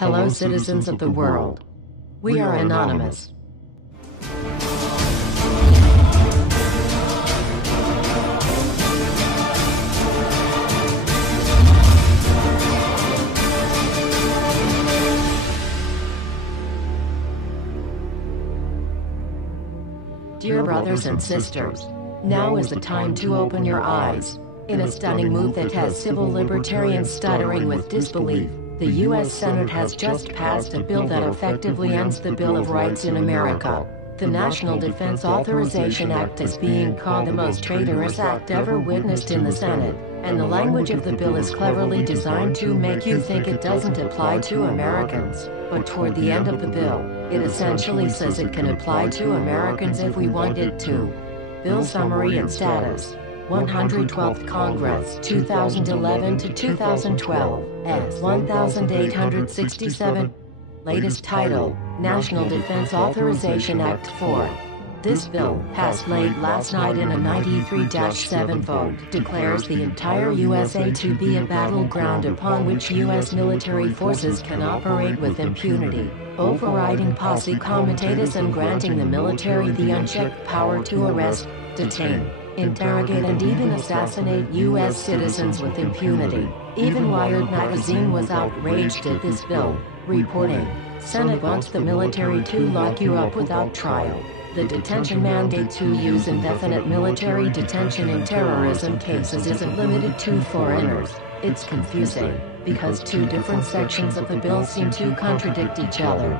Hello, citizens of the world. We are anonymous. Dear brothers and sisters, now is the time to open your eyes. In a stunning move that has civil libertarians stuttering with disbelief, the U.S. Senate has just passed a bill that effectively ends the Bill of Rights in America. The National Defense Authorization Act is being called the most traitorous act ever witnessed in the Senate, and the language of the bill is cleverly designed to make you think it doesn't apply to Americans. But toward the end of the bill, it essentially says it can apply to Americans if we want it to. Bill summary and status. 112th Congress, 2011 to 2012, S. 1867. Latest title, National Defense Authorization Act 4. This bill, passed late last night in a 93-7 vote, declares the entire USA to be a battleground upon which U.S. military forces can operate with impunity, overriding posse comitatus and granting the military the unchecked power to arrest, detain, interrogate and even assassinate U.S. citizens with impunity. Even Wired magazine was outraged at this bill, reporting, Senate wants the military to lock you up without trial. The detention mandate to use indefinite military detention in terrorism cases isn't limited to foreigners. It's confusing, because two different sections of the bill seem to contradict each other.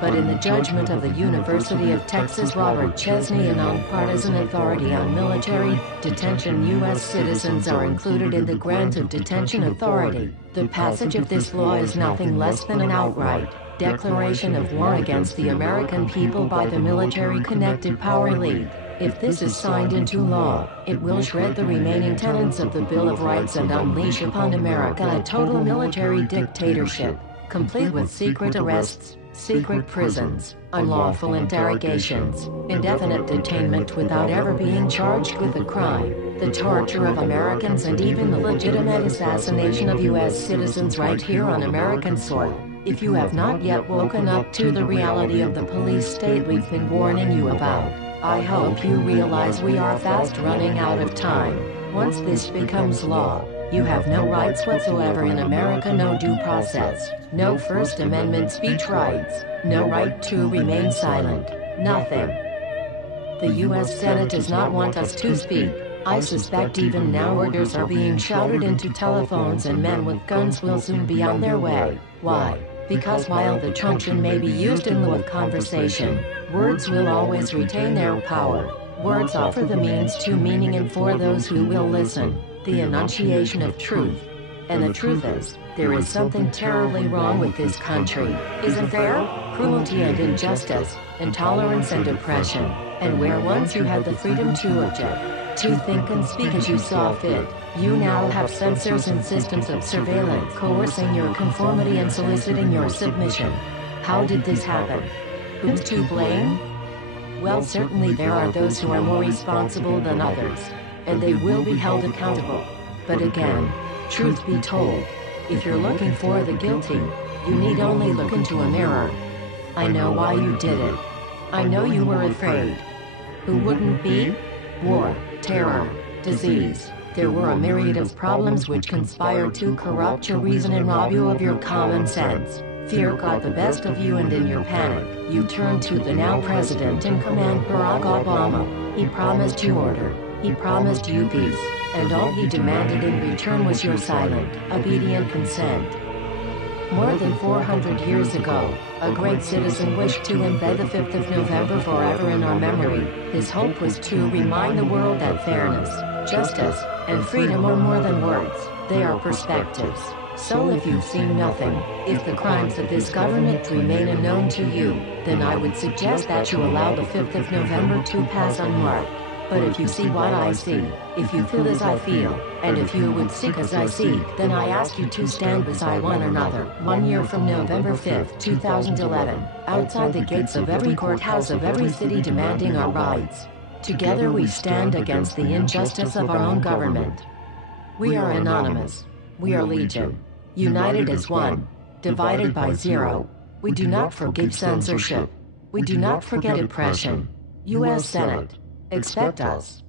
But in the judgment of the University of Texas Robert Chesney, a nonpartisan authority on military detention, U.S. citizens are included in the grant of detention authority. The passage of this law is nothing less than an outright declaration of war against the American people by the military-connected power elite. If this is signed into law, it will shred the remaining tenets of the Bill of Rights and unleash upon America a total military dictatorship, complete with secret arrests, secret prisons, unlawful interrogations, indefinite detainment without ever being charged with a crime, the torture of Americans and even the legitimate assassination of U.S. citizens right here on American soil. If you have not yet woken up to the reality of the police state we've been warning you about, I hope you realize we are fast running out of time. Once this becomes law, you have no rights whatsoever in America, no due process, no First Amendment speech rights, no right to remain silent, nothing. The U.S. Senate does not want us to speak. I suspect even now orders are being shouted into telephones and men with guns will soon be on their way. Why? Because while the truncheon may be used in lieu of conversation, words will always retain their power. Words offer the means to meaning and for those who will listen, the enunciation of truth. And the truth is, there is something terribly wrong with this country, isn't there? Cruelty and injustice, intolerance and oppression, and where once you had the freedom to object, to think and speak as you saw fit, you now have censors and systems of surveillance coercing your conformity and soliciting your submission. How did this happen? Who's to blame? Well, certainly there are those who are more responsible than others, and they will be held accountable. But again, truth be told, if you're looking for the guilty, you need only look into a mirror. I know why you did it. I know you were afraid. Who wouldn't be? War, terror, disease. There were a myriad of problems which conspired to corrupt your reason and rob you of your common sense. Fear got the best of you, and in your panic, you turned to the now president in command, Barack Obama. He promised you order. He promised you peace. And all he demanded in return was your silent, obedient consent. More than 400 years ago, a great citizen wished to embed the 5th of November forever in our memory. His hope was to remind the world that fairness, justice, and freedom are more than words, they are perspectives. So if you've seen nothing, if the crimes of this government remain unknown to you, then I would suggest that you allow the 5th of November to pass unmarked. But if you see what I see, if you feel as I feel, and if you would seek as I seek, then I ask you to stand beside one another, 1 year from November 5th, 2011, outside the gates of every courthouse of every city demanding our rights. Together we stand against the injustice of our own government. We are anonymous. We are legion. United as one. divided by 0. We do not forgive censorship. We do not forget oppression. U.S. Senate. Expect us.